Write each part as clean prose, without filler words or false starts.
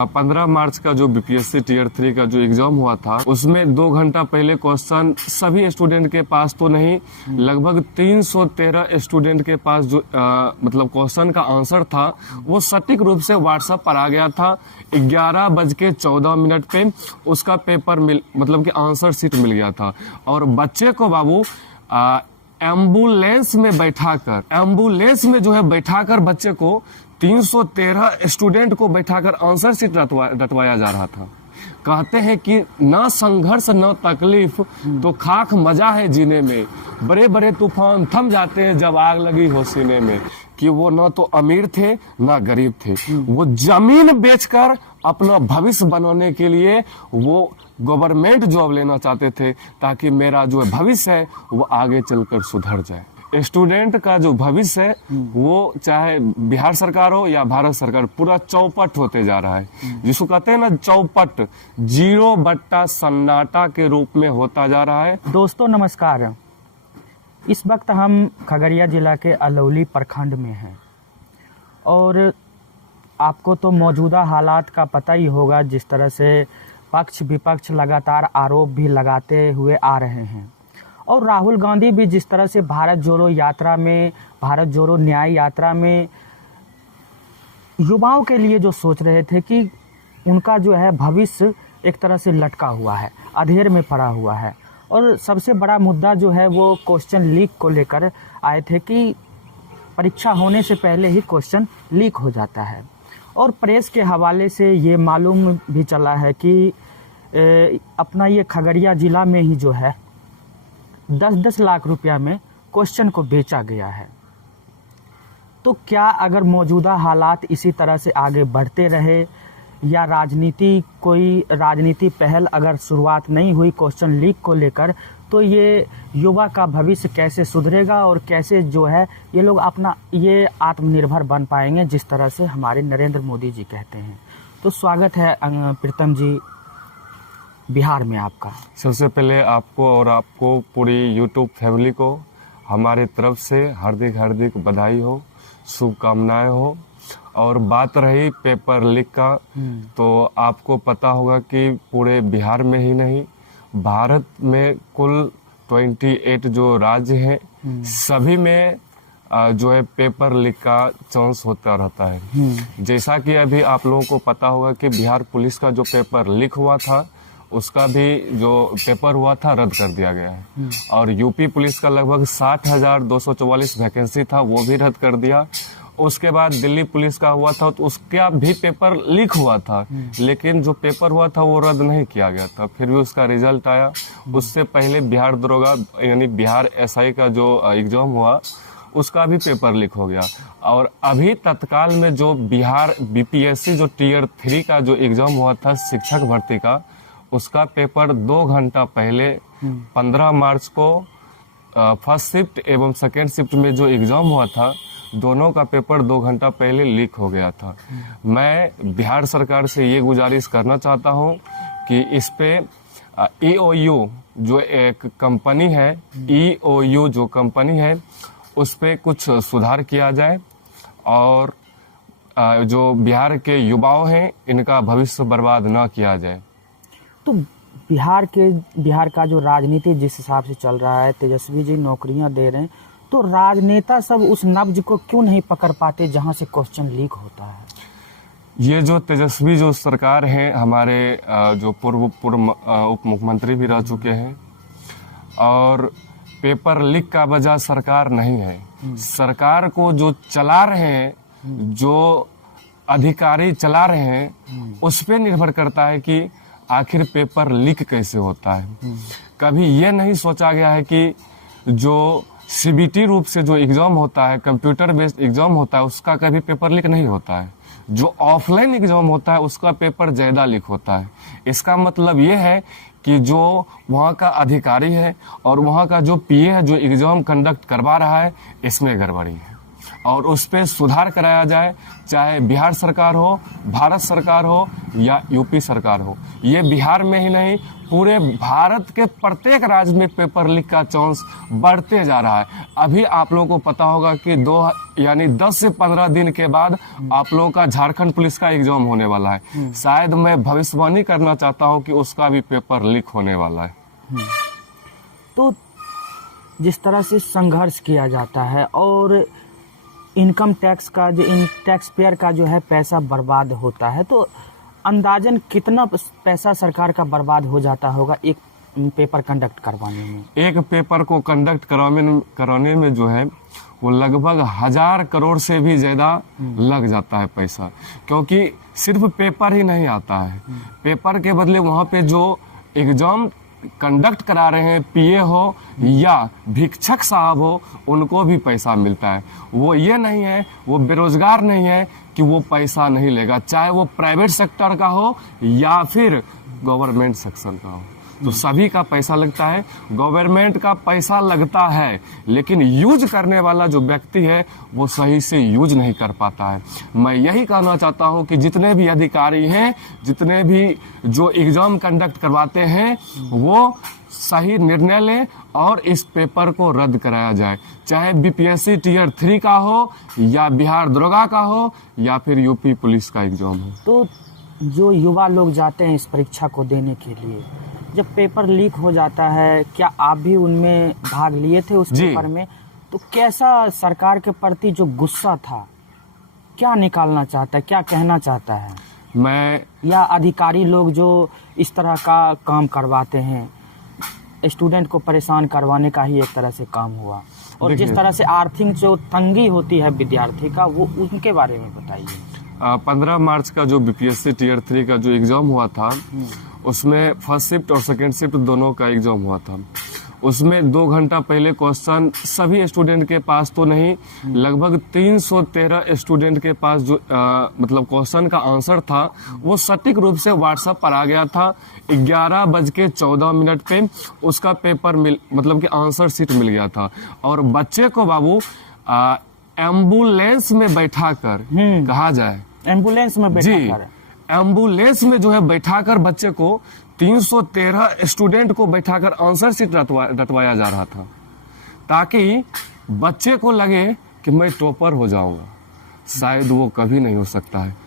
15 मार्च का जो BPSC tier 3 का जो एग्जाम हुआ था उसमें 2 घंटा पहले क्वेश्चन सभी स्टूडेंट के पास तो नहीं, लगभग 313 स्टूडेंट के पास जो मतलब क्वेश्चन का आंसर था वो सटीक रूप से व्हाट्सएप पर आ गया था। 11:14 पे उसका पेपर मतलब कि आंसर शीट मिल गया था और बच्चे को बाबू एम्बुलेंस में जो है बैठाकर बच्चे को 313 स्टूडेंट को बैठाकर आंसर शीट रटवाया जा रहा था। कहते हैं कि ना संघर्ष न तकलीफ तो खाक मजा है जीने में, बड़े बड़े तूफान थम जाते हैं जब आग लगी हो सीने में। कि वो न तो अमीर थे ना गरीब थे, वो जमीन बेचकर अपना भविष्य बनाने के लिए वो गवर्नमेंट जॉब लेना चाहते थे ताकि मेरा जो भविष्य है वो आगे चलकर सुधर जाए। स्टूडेंट का जो भविष्य है वो चाहे बिहार सरकार हो या भारत सरकार, पूरा चौपट होते जा रहा है। जिसको कहते हैं ना चौपट, 0 सन्नाटा के रूप में होता जा रहा है। दोस्तों नमस्कार, इस वक्त हम खगड़िया जिला के अलौली प्रखंड में हैं और आपको तो मौजूदा हालात का पता ही होगा, जिस तरह से पक्ष विपक्ष लगातार आरोप भी लगाते हुए आ रहे हैं और राहुल गांधी भी जिस तरह से भारत जोड़ो न्याय यात्रा में युवाओं के लिए जो सोच रहे थे कि उनका जो है भविष्य एक तरह से लटका हुआ है, अधेर में पड़ा हुआ है। और सबसे बड़ा मुद्दा जो है वो क्वेश्चन लीक को लेकर आए थे कि परीक्षा होने से पहले ही क्वेश्चन लीक हो जाता है। और प्रेस के हवाले से ये मालूम भी चला है कि अपना ये खगड़िया जिला में ही जो है 10-10 लाख रुपया में क्वेश्चन को बेचा गया है। तो क्या अगर मौजूदा हालात इसी तरह से आगे बढ़ते रहे या राजनीति पहल अगर शुरुआत नहीं हुई क्वेश्चन लीक को लेकर, तो ये युवा का भविष्य कैसे सुधरेगा और कैसे जो है ये लोग अपना ये आत्मनिर्भर बन पाएंगे, जिस तरह से हमारे नरेंद्र मोदी जी कहते हैं। तो स्वागत है प्रीतम जी बिहार में आपका। सबसे पहले आपको पूरी यूट्यूब फैमिली को हमारे तरफ से हार्दिक बधाई हो, शुभकामनाएं हो। और बात रही पेपर लीक का, तो आपको पता होगा कि पूरे बिहार में ही नहीं भारत में कुल 28 जो राज्य हैं सभी में जो है पेपर लीक का चांस होता रहता है। जैसा कि अभी आप लोगों को पता होगा कि बिहार पुलिस का जो पेपर लीक हुआ था उसका भी जो पेपर हुआ था रद्द कर दिया गया है और यूपी पुलिस का लगभग 60,244 वैकेंसी था वो भी रद्द कर दिया। उसके बाद दिल्ली पुलिस का हुआ था तो उसका भी पेपर लीक हुआ था, लेकिन जो पेपर हुआ था वो रद्द नहीं किया गया था, फिर भी उसका रिजल्ट आया। उससे पहले बिहार दरोगा यानी बिहार एसआई का जो एग्जाम हुआ उसका भी पेपर लीक हो गया। और अभी तत्काल में जो बिहार बीपीएससी जो टीयर 3 का जो एग्जाम हुआ था शिक्षक भर्ती का, उसका पेपर 2 घंटा पहले 15 मार्च को फर्स्ट शिफ्ट एवं सेकेंड शिफ्ट में जो एग्जाम हुआ था दोनों का पेपर 2 घंटा पहले लीक हो गया था। मैं बिहार सरकार से ये गुजारिश करना चाहता हूँ कि इस पे EOU जो एक कंपनी है, EOU जो कंपनी है उस पे कुछ सुधार किया जाए और जो बिहार के युवाओं हैं इनका भविष्य बर्बाद न किया जाए। तो बिहार का जो राजनीति जिस हिसाब से चल रहा है, तेजस्वी जी नौकरियां दे रहे हैं, तो राजनेता सब उस नब्ज को क्यों नहीं पकड़ पाते जहां से क्वेश्चन लीक होता है? ये जो तेजस्वी जो सरकार है हमारे जो पूर्व उप मुख्यमंत्री भी रह चुके हैं और पेपर लीक का वजह सरकार नहीं है। सरकार को जो चला रहे हैं, जो अधिकारी चला रहे हैं उस पे निर्भर करता है कि आखिर पेपर लीक कैसे होता है। कभी ये नहीं सोचा गया है कि जो सीबीटी रूप से जो एग्जाम होता है, कंप्यूटर बेस्ड एग्जाम होता है, उसका कभी पेपर लीक नहीं होता है। जो ऑफलाइन एग्जाम होता है उसका पेपर ज्यादा लीक होता है। इसका मतलब ये है कि जो वहाँ का अधिकारी है और वहाँ का जो पीए है जो एग्जाम कंडक्ट करवा रहा है, इसमें गड़बड़ी है। और उस पर सुधार कराया जाए, चाहे बिहार सरकार हो, भारत सरकार हो या यूपी सरकार हो। ये बिहार में ही नहीं, पूरे भारत के प्रत्येक राज्य में पेपर लीक का चांस बढ़ते जा रहा है। अभी आप लोगों को पता होगा कि 10 से 15 दिन के बाद आप लोगों का झारखंड पुलिस का एग्जाम होने वाला है। शायद मैं भविष्यवाणी करना चाहता हूं कि उसका भी पेपर लीक होने वाला है। तो जिस तरह से संघर्ष किया जाता है और इनकम टैक्स का टैक्स पेयर का जो है पैसा बर्बाद होता है, तो अंदाजन कितना पैसा सरकार का बर्बाद हो जाता होगा एक पेपर कंडक्ट करवाने में? एक पेपर को कंडक्ट कराने में जो है वो लगभग 1000 करोड़ से भी ज्यादा लग जाता है पैसा, क्योंकि सिर्फ पेपर ही नहीं आता है। पेपर के बदले वहाँ पे जो एग्जाम कंडक्ट करा रहे हैं, पीए हो या भिक्षक साहब हो, उनको भी पैसा मिलता है। वो ये नहीं है, वो बेरोजगार नहीं है कि वो पैसा नहीं लेगा, चाहे वो प्राइवेट सेक्टर का हो या फिर गवर्नमेंट सेक्शन का हो, तो सभी का पैसा लगता है। गवर्नमेंट का पैसा लगता है, लेकिन यूज करने वाला जो व्यक्ति है वो सही से यूज नहीं कर पाता है। मैं यही कहना चाहता हूं कि जितने भी अधिकारी हैं, जितने भी जो एग्जाम कंडक्ट करवाते हैं, वो सही निर्णय लें और इस पेपर को रद्द कराया जाए, चाहे बीपीएससी टियर 3 का हो या बिहार दरोगा का हो या फिर यूपी पुलिस का एग्जाम हो। तो जो युवा लोग जाते हैं इस परीक्षा को देने के लिए, जब पेपर लीक हो जाता है, क्या आप भी उनमें भाग लिए थे उस पेपर में? तो कैसा सरकार के प्रति जो गुस्सा था, क्या निकालना चाहता है, क्या कहना चाहता है? या अधिकारी लोग जो इस तरह का काम करवाते हैं, स्टूडेंट को परेशान करवाने का ही एक तरह से काम हुआ, और जिस तरह से आर्थिक जो तंगी होती है विद्यार्थी का, वो उनके बारे में बताइए। 15 मार्च का जो बीपीएससी टियर 3 का जो एग्जाम हुआ था, उसमें फर्स्ट शिफ्ट और सेकेंड शिफ्ट दोनों का एग्जाम हुआ था। उसमें 2 घंटा पहले क्वेश्चन सभी स्टूडेंट के पास तो नहीं, लगभग 313 स्टूडेंट के पास जो मतलब क्वेश्चन का आंसर था, वो सटीक रूप से व्हाट्सएप पर आ गया था। 11:14 पे उसका पेपर मतलब कि आंसर शीट मिल गया था, और बच्चे को बाबू एम्बुलेंस में बैठाकर कहा जाए, एम्बुलेंस में बैठाकर, एम्बुलेंस में जो है बैठाकर बच्चे को 313 स्टूडेंट को बैठाकर आंसर शीट रटवाया जा रहा था, ताकि बच्चे को लगे कि मैं टॉपर हो जाऊंगा। शायद वो कभी नहीं हो सकता है।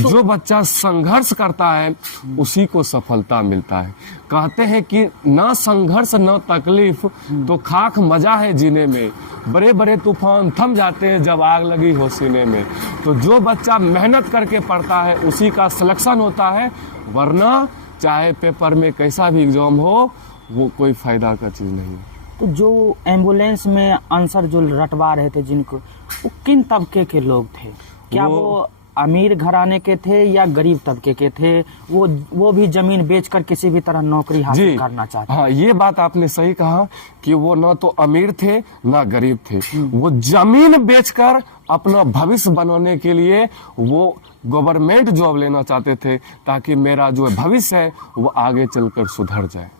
जो बच्चा संघर्ष करता है उसी को सफलता मिलता है। कहते हैं कि ना संघर्ष ना तकलीफ तो खाक मजा है जीने में, बड़े बड़े तूफान थम जाते हैं जब आग लगी हो सीने में। तो जो बच्चा मेहनत करके पढ़ता है उसी का सिलेक्शन होता है, वरना चाहे पेपर में कैसा भी एग्जाम हो, वो कोई फायदा का चीज नहीं है। तो जो एम्बुलेंस में आंसर जो रटवा रहे थे जिनको, वो किन तबके के लोग थे? क्या वो अमीर घराने के थे या गरीब तबके के थे? वो भी जमीन बेचकर किसी भी तरह नौकरी हासिल करना चाहते? हाँ, ये बात आपने सही कहा कि वो ना तो अमीर थे ना गरीब थे। वो जमीन बेचकर अपना भविष्य बनाने के लिए वो गवर्नमेंट जॉब लेना चाहते थे, ताकि मेरा जो भविष्य है वो आगे चलकर सुधर जाए।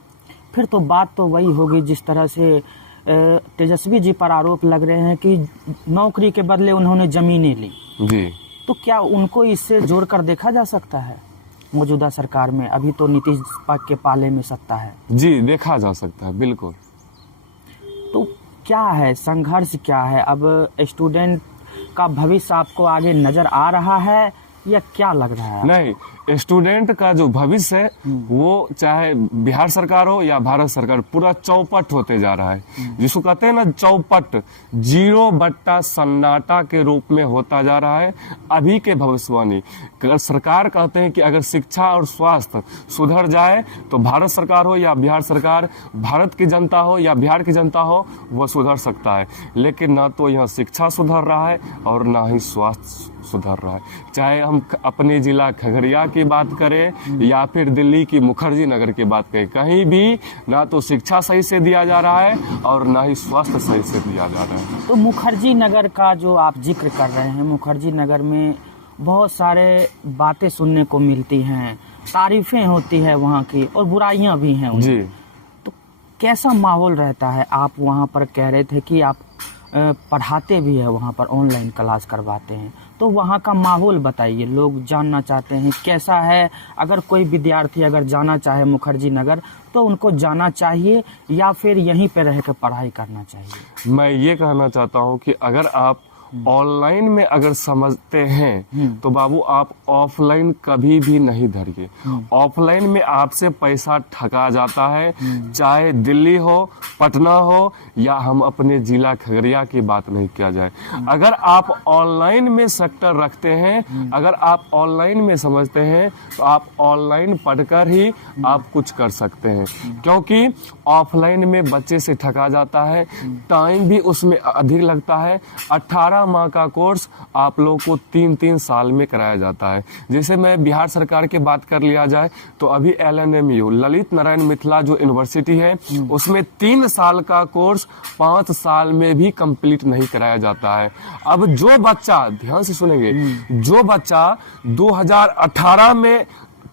फिर तो बात तो वही होगी जिस तरह से तेजस्वी जी पर आरोप लग रहे हैं कि नौकरी के बदले उन्होंने जमीनें ली। जी, तो क्या उनको इससे जोड़कर देखा जा सकता है? मौजूदा सरकार में अभी तो नीतीश के पाले में सत्ता है। जी, देखा जा सकता है, बिल्कुल। तो क्या है संघर्ष, क्या है अब? स्टूडेंट का भविष्य आपको आगे नजर आ रहा है या क्या लग रहा है? नहीं, स्टूडेंट का जो भविष्य है वो चाहे बिहार सरकार हो या भारत सरकार, पूरा चौपट होते जा रहा है। जिसको कहते हैं ना चौपट, 0 सन्नाटा के रूप में होता जा रहा है। अभी के भविष्यवाणी सरकार कहते हैं कि अगर शिक्षा और स्वास्थ्य सुधर जाए तो भारत सरकार हो या बिहार सरकार, भारत की जनता हो या बिहार की जनता हो, वो सुधर सकता है। लेकिन ना तो यहाँ शिक्षा सुधर रहा है और ना ही स्वास्थ्य सुधर रहा है। चाहे हम अपने जिला खगड़िया की बात करें या फिर दिल्ली की मुखर्जी नगर की बात करें, कहीं भी ना तो शिक्षा सही से दिया जा रहा है और ना ही स्वास्थ्य सही से दिया जा रहा है। तो मुखर्जी नगर का जो आप जिक्र कर रहे हैं, मुखर्जी नगर में बहुत सारे बातें सुनने को मिलती हैं, तारीफें होती है वहाँ की और बुराइयां भी हैं। जी, तो कैसा माहौल रहता है? आप वहाँ पर कह रहे थे कि आप पढ़ाते भी है वहाँ पर, ऑनलाइन क्लास करवाते हैं। तो वहाँ का माहौल बताइए, लोग जानना चाहते हैं कैसा है। अगर कोई विद्यार्थी अगर जाना चाहे मुखर्जी नगर तो उनको जाना चाहिए या फिर यहीं पे रह कर पढ़ाई करना चाहिए? मैं ये कहना चाहता हूँ कि अगर आप ऑनलाइन में अगर समझते हैं तो बाबू आप ऑफलाइन कभी भी नहीं धरिए। ऑफलाइन में आपसे पैसा ठगा जाता है, चाहे दिल्ली हो, पटना हो, या हम अपने जिला खगड़िया की बात नहीं किया जाए। अगर आप ऑनलाइन में सेक्टर रखते हैं, अगर आप ऑनलाइन में समझते हैं तो आप ऑनलाइन पढ़कर ही आप कुछ कर सकते हैं, क्योंकि ऑफलाइन में बच्चे से ठगा जाता है, टाइम भी उसमें अधिक लगता है। 18 माह का कोर्स आप लोग को 3-3 साल में कराया जाता है। जैसे मैं बिहार सरकार की बात कर लिया जाए तो अभी LNMU ललित नारायण मिथिला जो यूनिवर्सिटी है उसमें 3 साल का कोर्स 5 साल में भी कंप्लीट नहीं कराया जाता है। अब जो बच्चा, ध्यान से सुनेंगे, जो बच्चा 2018 में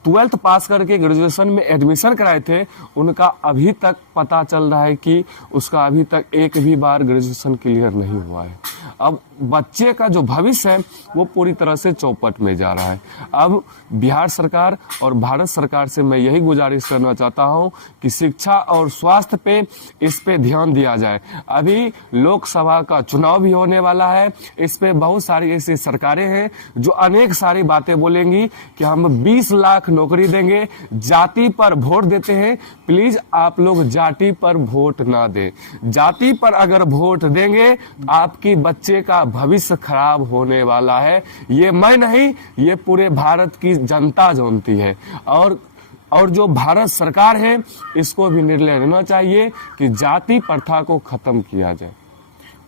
12th पास करके ग्रेजुएशन में एडमिशन कराए थे, उनका अभी तक पता चल रहा है कि उसका अभी तक एक भी बार ग्रेजुएशन क्लियर नहीं हुआ है। अब बच्चे का जो भविष्य है वो पूरी तरह से चौपट में जा रहा है। अब बिहार सरकार और भारत सरकार से मैं यही गुजारिश करना चाहता हूं कि शिक्षा और स्वास्थ्य पे इस पे ध्यान दिया जाए। अभी लोकसभा का चुनाव भी होने वाला है, इस पे बहुत सारी ऐसी सरकारें हैं जो अनेक सारी बातें बोलेंगी कि हम 20 लाख नौकरी देंगे, जाति पर वोट देते हैं। प्लीज आप लोग जाति पर वोट ना दें। जाति पर अगर वोट देंगे आपकी बच्चे का भविष्य खराब होने वाला है। ये मैं नहीं, ये पूरे भारत की जनता जानती है। और जो भारत सरकार है इसको भी निर्णय लेना चाहिए कि जाति प्रथा को खत्म किया जाए।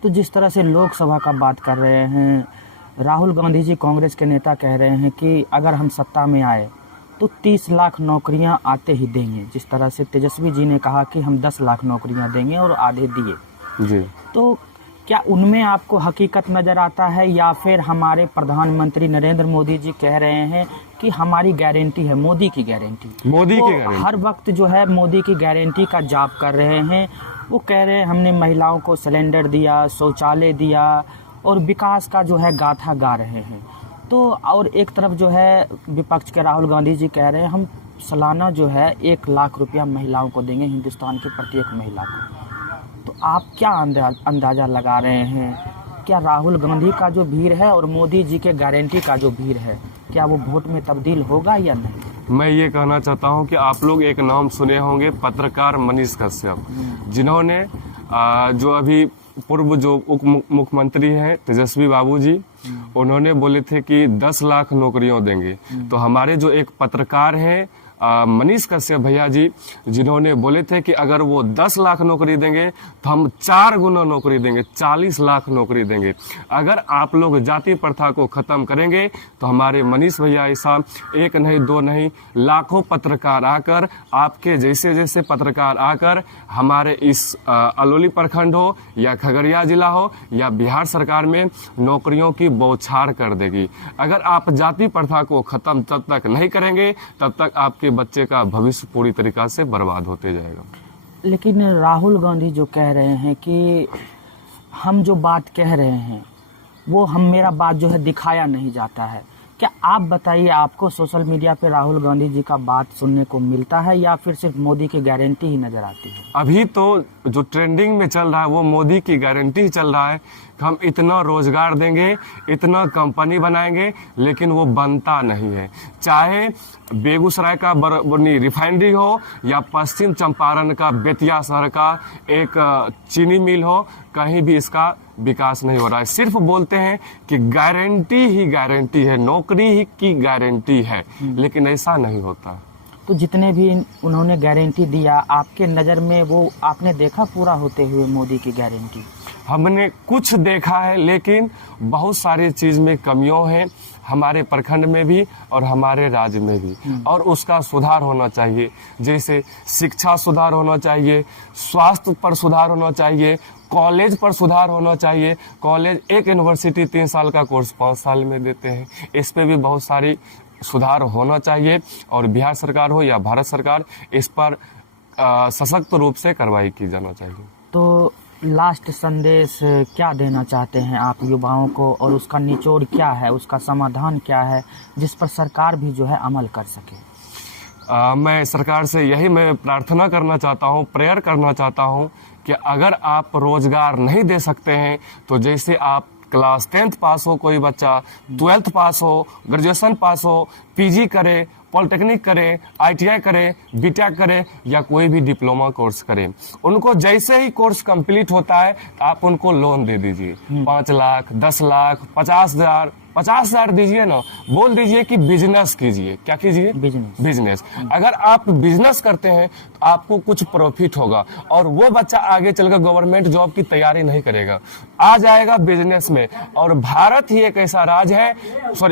तो जिस तरह से लोकसभा का बात कर रहे हैं, राहुल गांधी जी कांग्रेस के नेता कह रहे हैं कि अगर हम सत्ता में आए तो 30 लाख नौकरियां आते ही देंगे। जिस तरह से तेजस्वी जी ने कहा कि हम 10 लाख नौकरियां देंगे और आधे दिए। जी, तो क्या उनमें आपको हकीकत नजर आता है या फिर हमारे प्रधानमंत्री नरेंद्र मोदी जी कह रहे हैं कि हमारी गारंटी है, मोदी की गारंटी, मोदी वो की गारंटी हर वक्त जो है मोदी की गारंटी का जाप कर रहे हैं। वो कह रहे हैं हमने महिलाओं को सिलेंडर दिया, शौचालय दिया और विकास का जो है गाथा गा रहे हैं। तो और एक तरफ जो है विपक्ष के राहुल गांधी जी कह रहे हैं हम सालाना जो है 1 लाख रुपया महिलाओं को देंगे, हिंदुस्तान की प्रत्येक महिला को। तो आप क्या अंदाजा लगा रहे हैं, क्या राहुल गांधी का जो भीड़ है और मोदी जी के गारंटी का जो भीड़ है, क्या वो वोट में तब्दील होगा या नहीं? मैं ये कहना चाहता हूं कि आप लोग एक नाम सुने होंगे, पत्रकार मनीष कश्यप, जिन्होंने जो अभी पूर्व जो उप मुख्यमंत्री हैं तेजस्वी बाबू जी, उन्होंने बोले थे कि 10 लाख नौकरियों देंगे। तो हमारे जो एक पत्रकार हैं मनीष कश्यप भैया जी, जिन्होंने बोले थे कि अगर वो 10 लाख नौकरी देंगे तो हम 4 गुना नौकरी देंगे, 40 लाख नौकरी देंगे। अगर आप लोग जाति प्रथा को खत्म करेंगे तो हमारे मनीष भैया ऐसा 1 नहीं 2 नहीं लाखों पत्रकार आकर, आपके जैसे जैसे पत्रकार आकर हमारे इस अलौली प्रखंड हो या खगड़िया जिला हो या बिहार सरकार में नौकरियों की बौछार कर देगी। अगर आप जाति प्रथा को खत्म तब तक नहीं करेंगे तब तक आपके बच्चे का भविष्य पूरी तरीका से बर्बाद होते जाएगा। लेकिन राहुल गांधी जो कह रहे हैं कि हम जो बात कह रहे हैं वो मेरा बात जो है दिखाया नहीं जाता है, क्या आप बताइए, आपको सोशल मीडिया पे राहुल गांधी जी का बात सुनने को मिलता है या फिर सिर्फ मोदी की गारंटी ही नजर आती है? अभी तो जो ट्रेंडिंग में चल रहा है वो मोदी की गारंटी ही चल रहा है। हम इतना रोजगार देंगे, इतना कंपनी बनाएंगे, लेकिन वो बनता नहीं है। चाहे बेगूसराय का बरौनी रिफाइनरी हो या पश्चिम चंपारण का बेतिया शहर का एक चीनी मिल हो, कहीं भी इसका विकास नहीं हो रहा है। सिर्फ बोलते हैं कि गारंटी ही गारंटी है, नौकरी ही की गारंटी है, लेकिन ऐसा नहीं होता। तो जितने भी उन्होंने गारंटी दिया, आपके नज़र में वो आपने देखा पूरा होते हुए मोदी की गारंटी? हमने कुछ देखा है, लेकिन बहुत सारी चीज में कमियों हैं, हमारे प्रखंड में भी और हमारे राज्य में भी, और उसका सुधार होना चाहिए। जैसे शिक्षा सुधार होना चाहिए, स्वास्थ्य पर सुधार होना चाहिए, कॉलेज पर सुधार होना चाहिए। कॉलेज एक यूनिवर्सिटी 3 साल का कोर्स 5 साल में देते हैं, इस पे भी बहुत सारी सुधार होना चाहिए। और बिहार सरकार हो या भारत सरकार, इस पर सशक्त रूप से कार्रवाई की जाना चाहिए। तो लास्ट संदेश क्या देना चाहते हैं आप युवाओं को, और उसका निचोड़ क्या है, उसका समाधान क्या है, जिस पर सरकार भी जो है अमल कर सके? मैं सरकार से यही मैं प्रार्थना करना चाहता हूँ, प्रेयर करना चाहता हूँ कि अगर आप रोजगार नहीं दे सकते हैं तो जैसे आप क्लास 10th पास हो कोई बच्चा, 12th पास हो, ग्रेजुएशन पास हो, पीजी करे, पॉलिटेक्निक करे, आईटीआई करे, बीटेक करे या कोई भी डिप्लोमा कोर्स करे, उनको जैसे ही कोर्स कंप्लीट होता है आप उनको लोन दे दीजिए। 5 लाख, 10 लाख, 50,000 दीजिए ना, बोल दीजिए कि बिजनेस कीजिए। क्या कीजिए? बिजनेस। अगर आप बिजनेस करते हैं तो आपको कुछ प्रॉफिट होगा और वो बच्चा आगे चलकर गवर्नमेंट जॉब की तैयारी नहीं करेगा, आ जाएगा बिजनेस में। और भारत ही एक ऐसा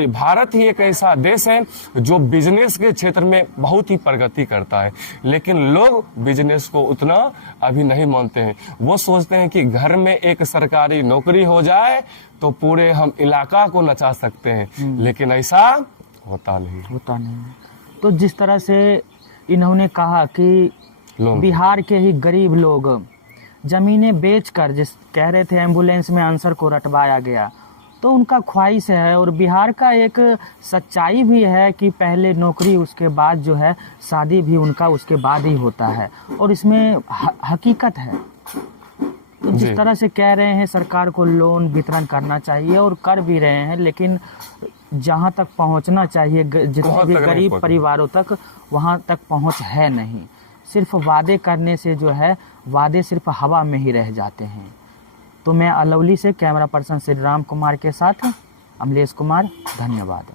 भारत ही एक ऐसा देश है जो बिजनेस के क्षेत्र में बहुत ही प्रगति करता है, लेकिन लोग बिजनेस को उतना अभी नहीं मानते हैं। वो सोचते हैं कि घर में एक सरकारी नौकरी हो जाए तो पूरे हम इलाका को नचा सकते हैं, लेकिन ऐसा होता नहीं। तो जिस तरह से इन्होंने कहा कि बिहार के ही गरीब लोग जमीनें बेचकर, जिस कह रहे थे एम्बुलेंस में आंसर को रटवाया गया, तो उनका ख्वाहिश है। और बिहार का एक सच्चाई भी है कि पहले नौकरी, उसके बाद जो है शादी भी उनका उसके बाद ही होता है, और इसमें हकीकत है। तो जिस तरह से कह रहे हैं सरकार को लोन वितरण करना चाहिए और कर भी रहे हैं, लेकिन जहां तक पहुंचना चाहिए जितने भी गरीब परिवारों तक, वहां तक पहुंच है नहीं। सिर्फ वादे करने से जो है, वादे सिर्फ हवा में ही रह जाते हैं। तो मैं अलौली से कैमरा पर्सन श्री राम कुमार के साथ अमलेश कुमार, धन्यवाद।